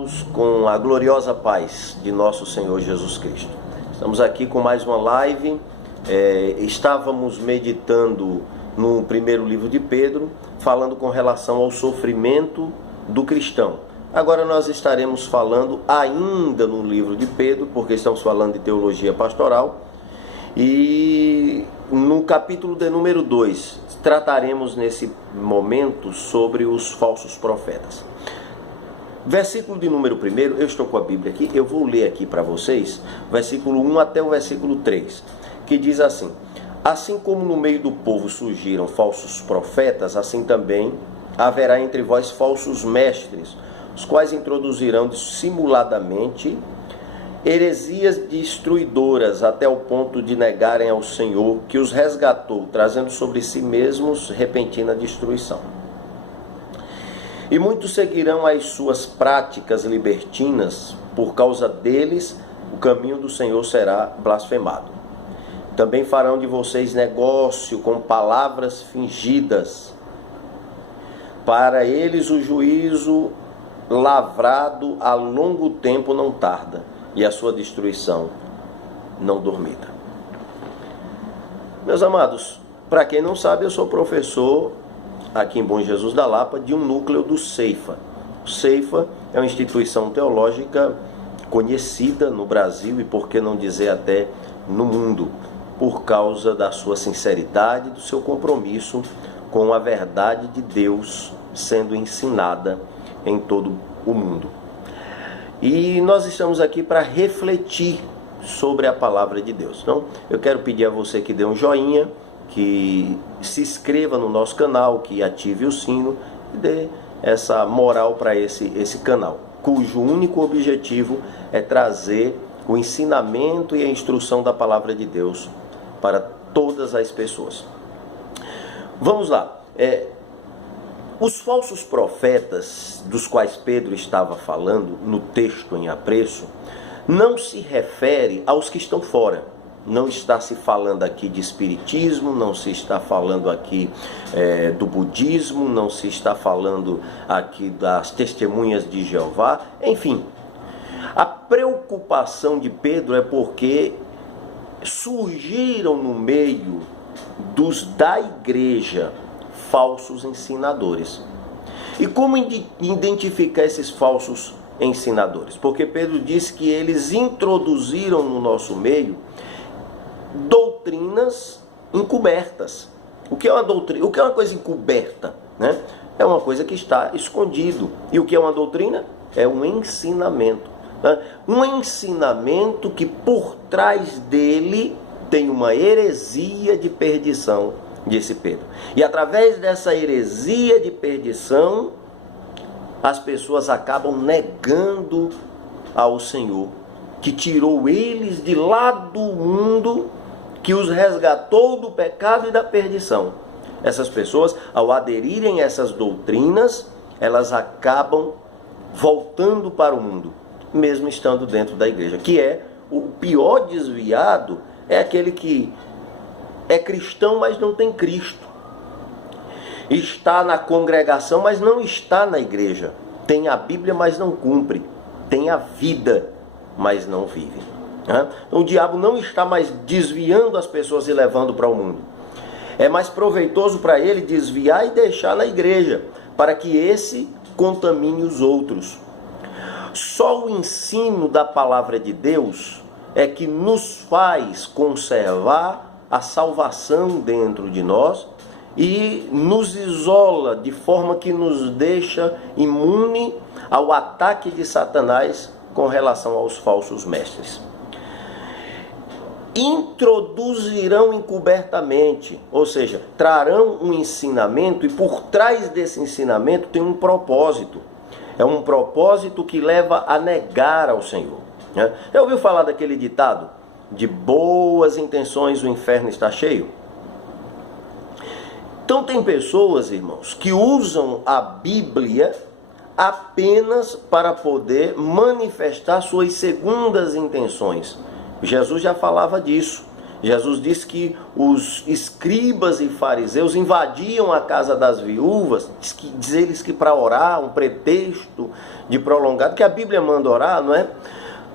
amados, com a gloriosa paz de nosso Senhor Jesus Cristo. Estamos aqui com mais uma live. Estávamos meditando no primeiro livro de Pedro, falando com relação ao sofrimento do cristão. Agora nós estaremos falando ainda no livro de Pedro, porque estamos falando de teologia pastoral. E no capítulo de número 2, trataremos nesse momento sobre os falsos profetas. Versículo de número 1, eu estou com a Bíblia aqui, eu vou ler aqui para vocês, versículo 1 até o versículo 3, que diz assim: assim como no meio do povo surgiram falsos profetas, assim também haverá entre vós falsos mestres, os quais introduzirão dissimuladamente heresias destruidoras, até o ponto de negarem ao Senhor que os resgatou, trazendo sobre si mesmos repentina destruição. E muitos seguirão as suas práticas libertinas, por causa deles o caminho do Senhor será blasfemado. Também farão de vocês negócio com palavras fingidas. Para eles o juízo lavrado a longo tempo não tarda, e a sua destruição não dormida. Meus amados, para quem não sabe, eu sou professor aqui em Bom Jesus da Lapa, de um núcleo do Ceifa. O Ceifa é uma instituição teológica conhecida no Brasil e, por que não dizer, até no mundo, por causa da sua sinceridade, do seu compromisso com a verdade de Deus sendo ensinada em todo o mundo. E nós estamos aqui para refletir sobre a palavra de Deus. Então, eu quero pedir a você que dê um joinha, que se inscreva no nosso canal, que ative o sino e dê essa moral para esse canal, cujo único objetivo é trazer o ensinamento e a instrução da palavra de Deus para todas as pessoas. Vamos lá. Os falsos profetas dos quais Pedro estava falando no texto em apreço não se refere aos que estão fora. Não está se falando aqui de espiritismo, não se está falando aqui do budismo, não se está falando aqui das testemunhas de Jeová, enfim. A preocupação de Pedro é porque surgiram no meio dos da igreja falsos ensinadores. E como identificar esses falsos ensinadores? Porque Pedro disse que eles introduziram no nosso meio doutrinas encobertas. O que é uma doutrina? O que é uma coisa encoberta, né? É uma coisa que está escondido. E o que é uma doutrina? É um ensinamento, né? Um ensinamento que por trás dele tem uma heresia de perdição, disse Pedro. E através dessa heresia de perdição, as pessoas acabam negando ao Senhor, que tirou eles de lá do mundo, que os resgatou do pecado e da perdição. Essas pessoas, ao aderirem a essas doutrinas, elas acabam voltando para o mundo, mesmo estando dentro da igreja, que é o pior desviado, é aquele que é cristão, mas não tem Cristo. Está na congregação, mas não está na igreja. Tem a Bíblia, mas não cumpre. Tem a vida, mas não vive. O diabo não está mais desviando as pessoas e levando para o mundo. É mais proveitoso para ele desviar e deixar na igreja, para que esse contamine os outros. Só o ensino da palavra de Deus é que nos faz conservar a salvação dentro de nós e nos isola de forma que nos deixa imune ao ataque de Satanás com relação aos falsos mestres. Introduzirão encobertamente, ou seja, trarão um ensinamento, e por trás desse ensinamento tem um propósito. É um propósito que leva a negar ao Senhor. Já ouviu falar daquele ditado? De boas intenções o inferno está cheio? Então tem pessoas, irmãos, que usam a Bíblia apenas para poder manifestar suas segundas intenções. Jesus já falava disso. Jesus disse que os escribas e fariseus invadiam a casa das viúvas, diz eles que para orar, um pretexto de prolongado, que a Bíblia manda orar, não é?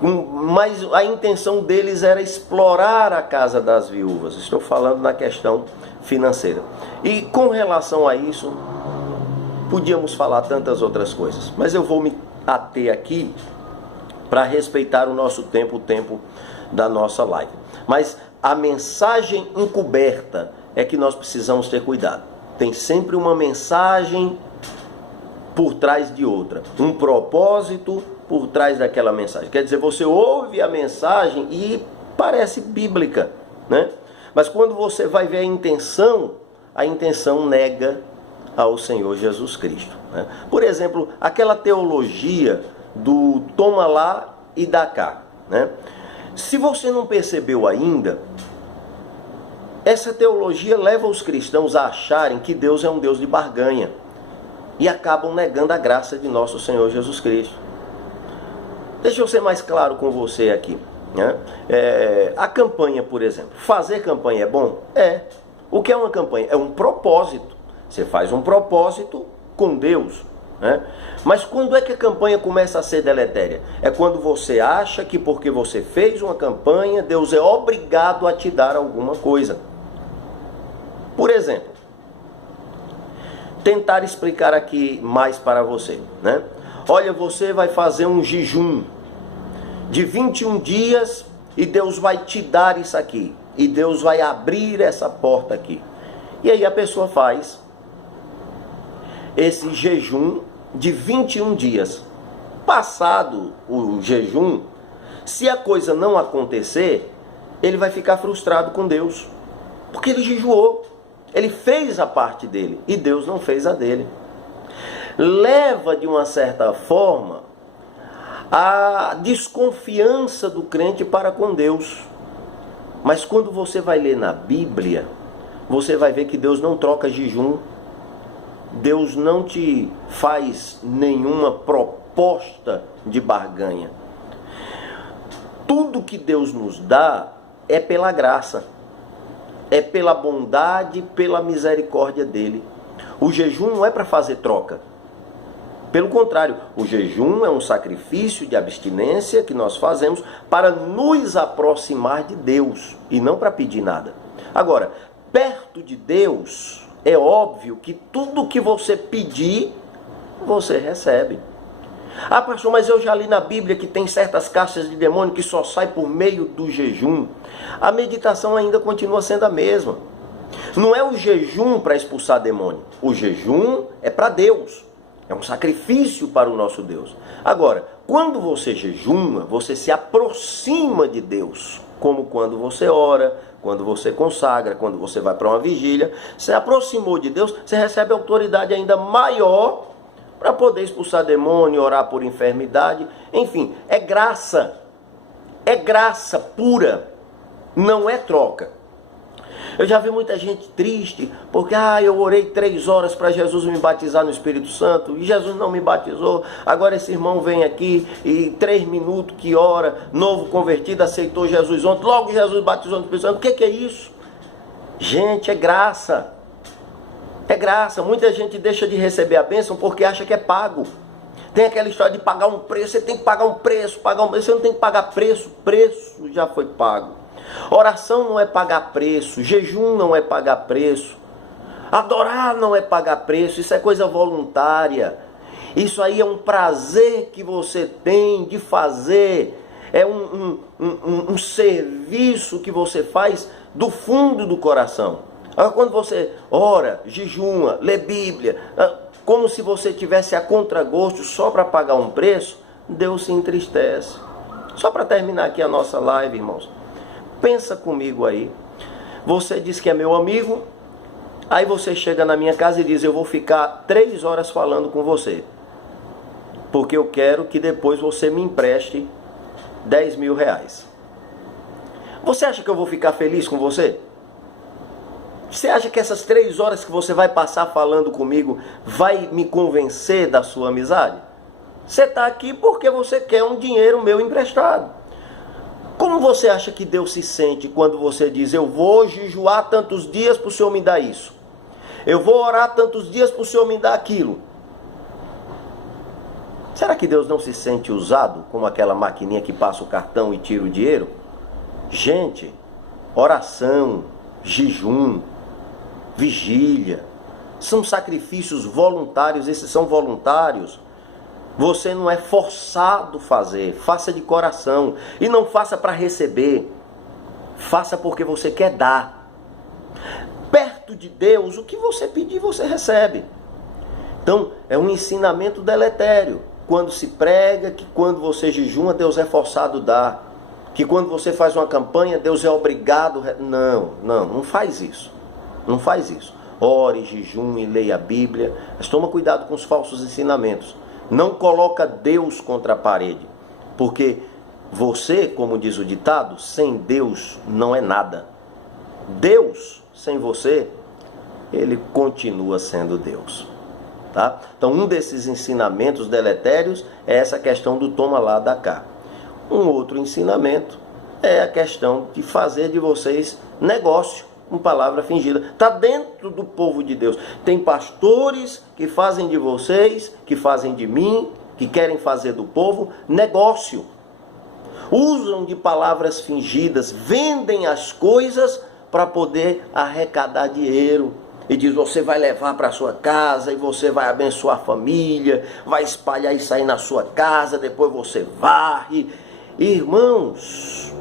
Mas a intenção deles era explorar a casa das viúvas. Estou falando na questão financeira. E com relação a isso, podíamos falar tantas outras coisas, mas eu vou me ater aqui para respeitar o nosso tempo, o tempo da nossa live. Mas a mensagem encoberta é que nós precisamos ter cuidado. Tem sempre uma mensagem por trás de outra, um propósito por trás daquela mensagem. Quer dizer, você ouve a mensagem e parece bíblica, né? Mas quando você vai ver a intenção nega ao Senhor Jesus Cristo, né? Por exemplo, aquela teologia do toma lá e dá cá, né? Se você não percebeu ainda, essa teologia leva os cristãos a acharem que Deus é um Deus de barganha e acabam negando a graça de nosso Senhor Jesus Cristo. Deixa eu ser mais claro com você aqui, né? A campanha, por exemplo, fazer campanha é bom? É. O que é uma campanha? É um propósito. Você faz um propósito com Deus, né? Mas quando é que a campanha começa a ser deletéria? É quando você acha que porque você fez uma campanha, Deus é obrigado a te dar alguma coisa. Por exemplo, tentar explicar aqui mais para você, né? Olha, você vai fazer um jejum de 21 dias e Deus vai te dar isso aqui. E Deus vai abrir essa porta aqui. E aí a pessoa faz esse jejum de 21 dias. Passado o jejum, se a coisa não acontecer, ele vai ficar frustrado com Deus. Porque ele jejuou. Ele fez a parte dele e Deus não fez a dele. Leva de uma certa forma a desconfiança do crente para com Deus. Mas quando você vai ler na Bíblia, você vai ver que Deus não troca jejum. Deus não te faz nenhuma proposta de barganha. Tudo que Deus nos dá é pela graça. É pela bondade, pela misericórdia dele. O jejum não é para fazer troca. Pelo contrário, o jejum é um sacrifício de abstinência que nós fazemos para nos aproximar de Deus e não para pedir nada. Agora, perto de Deus, é óbvio que tudo que você pedir, você recebe. Ah, pastor, mas eu já li na Bíblia que tem certas caixas de demônio que só sai por meio do jejum. A meditação ainda continua sendo a mesma. Não é o jejum para expulsar demônio. O jejum é para Deus. É um sacrifício para o nosso Deus. Agora, quando você jejuma, você se aproxima de Deus. Como quando você ora, quando você consagra, quando você vai para uma vigília. Você aproximou de Deus, você recebe autoridade ainda maior para poder expulsar demônio, orar por enfermidade. Enfim, é graça. É graça pura. Não é troca. Eu já vi muita gente triste, porque eu orei 3 horas para Jesus me batizar no Espírito Santo, e Jesus não me batizou. Agora esse irmão vem aqui e 3 minutos que ora, novo convertido, aceitou Jesus ontem, logo Jesus batizou no Espírito Santo. O que é isso? Gente, é graça. É graça. Muita gente deixa de receber a bênção porque acha que é pago. Tem aquela história de pagar um preço, você tem que pagar um preço, você não tem que pagar preço, preço já foi pago. Oração não é pagar preço, jejum não é pagar preço, adorar não é pagar preço, isso é coisa voluntária. Isso aí é um prazer que você tem de fazer, é um serviço que você faz do fundo do coração. Agora, quando você ora, jejuma, lê Bíblia, como se você tivesse a contragosto só para pagar um preço, Deus se entristece. Só para terminar aqui a nossa live, irmãos. Pensa comigo aí. Você diz que é meu amigo, aí você chega na minha casa e diz: eu vou ficar 3 horas falando com você, porque eu quero que depois você me empreste 10 mil reais. Você acha que eu vou ficar feliz com você? Você acha que essas 3 horas que você vai passar falando comigo vai me convencer da sua amizade? Você está aqui porque você quer um dinheiro meu emprestado. Como você acha que Deus se sente quando você diz: eu vou jejuar tantos dias para o Senhor me dar isso? Eu vou orar tantos dias para o Senhor me dar aquilo? Será que Deus não se sente usado como aquela maquininha que passa o cartão e tira o dinheiro? Gente, oração, jejum, vigília, são sacrifícios voluntários, esses são voluntários. Você não é forçado a fazer, faça de coração. E não faça para receber, faça porque você quer dar. Perto de Deus, o que você pedir, você recebe. Então, é um ensinamento deletério. Quando se prega que quando você jejuma, Deus é forçado a dar. Que quando você faz uma campanha, Deus é obrigado. Não faz isso. Não faz isso. Ore, jejume, leia a Bíblia. Mas toma cuidado com os falsos ensinamentos. Não coloca Deus contra a parede. Porque você, como diz o ditado, sem Deus não é nada. Deus, sem você, ele continua sendo Deus. Tá? Então, um desses ensinamentos deletérios é essa questão do toma lá, dá cá. Um outro ensinamento é a questão de fazer de vocês negócio, com palavra fingida. Está dentro do povo de Deus. Tem pastores que fazem de vocês, que fazem de mim, que querem fazer do povo negócio. Usam de palavras fingidas, vendem as coisas para poder arrecadar dinheiro. E diz: você vai levar para sua casa e você vai abençoar a família, vai espalhar isso aí na sua casa, depois você varre. Irmãos,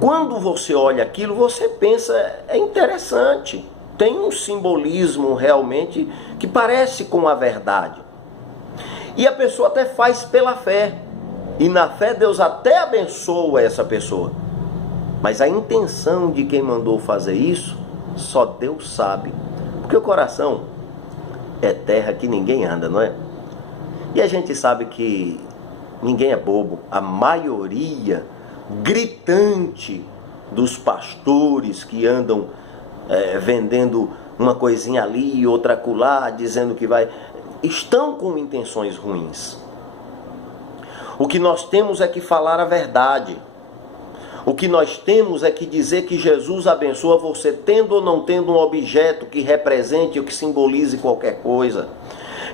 quando você olha aquilo, você pensa, é interessante. Tem um simbolismo realmente que parece com a verdade. E a pessoa até faz pela fé. E na fé Deus até abençoa essa pessoa. Mas a intenção de quem mandou fazer isso, só Deus sabe. Porque o coração é terra que ninguém anda, não é? E a gente sabe que ninguém é bobo. A maioria gritante dos pastores que andam vendendo uma coisinha ali, outra acolá, dizendo que vai, estão com intenções ruins. O que nós temos é que falar a verdade. O que nós temos é que dizer que Jesus abençoa você tendo ou não tendo um objeto que represente ou que simbolize qualquer coisa.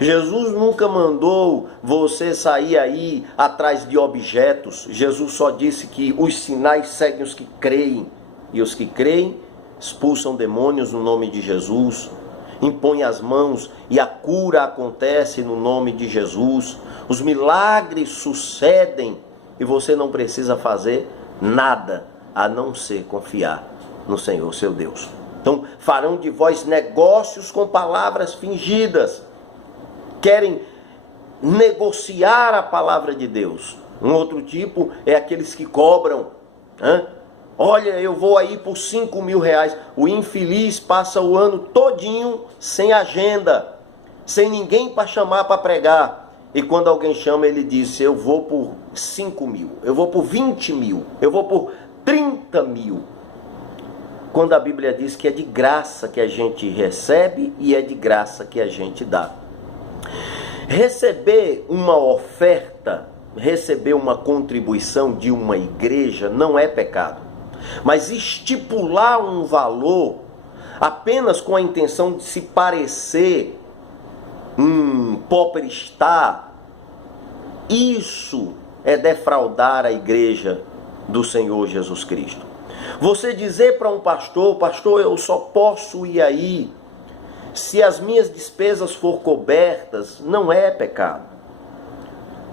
Jesus nunca mandou você sair aí atrás de objetos. Jesus só disse que os sinais seguem os que creem. E os que creem expulsam demônios no nome de Jesus. Impõe as mãos e a cura acontece no nome de Jesus. Os milagres sucedem e você não precisa fazer nada a não ser confiar no Senhor, seu Deus. Então, farão de vós negócios com palavras fingidas. Querem negociar a palavra de Deus. Um outro tipo é aqueles que cobram. Olha, eu vou aí por 5 mil reais. O infeliz passa o ano todinho sem agenda, sem ninguém para chamar para pregar. E quando alguém chama, ele diz: eu vou por 5 mil, eu vou por 20 mil, eu vou por 30 mil. Quando a Bíblia diz que é de graça que a gente recebe e é de graça que a gente dá. Receber uma oferta, receber uma contribuição de uma igreja não é pecado. Mas estipular um valor apenas com a intenção de se parecer popstar, isso é defraudar a igreja do Senhor Jesus Cristo. Você dizer para um pastor: pastor, eu só posso ir aí se as minhas despesas for cobertas, não é pecado.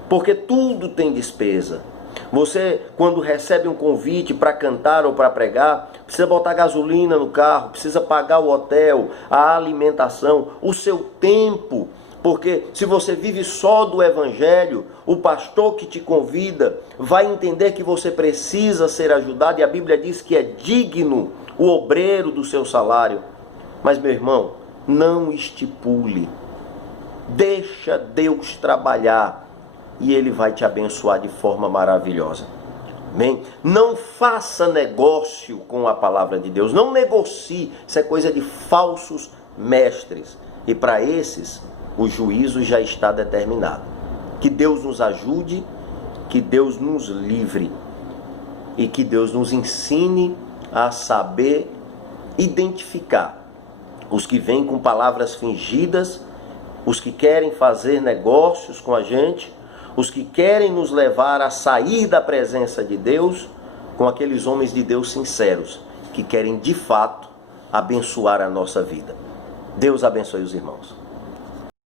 Porque tudo tem despesa. Você, quando recebe um convite para cantar ou para pregar, precisa botar gasolina no carro, precisa pagar o hotel, a alimentação, o seu tempo. Porque se você vive só do evangelho, o pastor que te convida vai entender que você precisa ser ajudado. E a Bíblia diz que é digno o obreiro do seu salário. Mas, meu irmão, não estipule. Deixa Deus trabalhar. E Ele vai te abençoar de forma maravilhosa. Amém? Não faça negócio com a palavra de Deus. Não negocie. Isso é coisa de falsos mestres. E para esses, o juízo já está determinado. Que Deus nos ajude. Que Deus nos livre. e que Deus nos ensine a saber identificar os que vêm com palavras fingidas, os que querem fazer negócios com a gente, os que querem nos levar a sair da presença de Deus, com aqueles homens de Deus sinceros, que querem de fato abençoar a nossa vida. Deus abençoe os irmãos.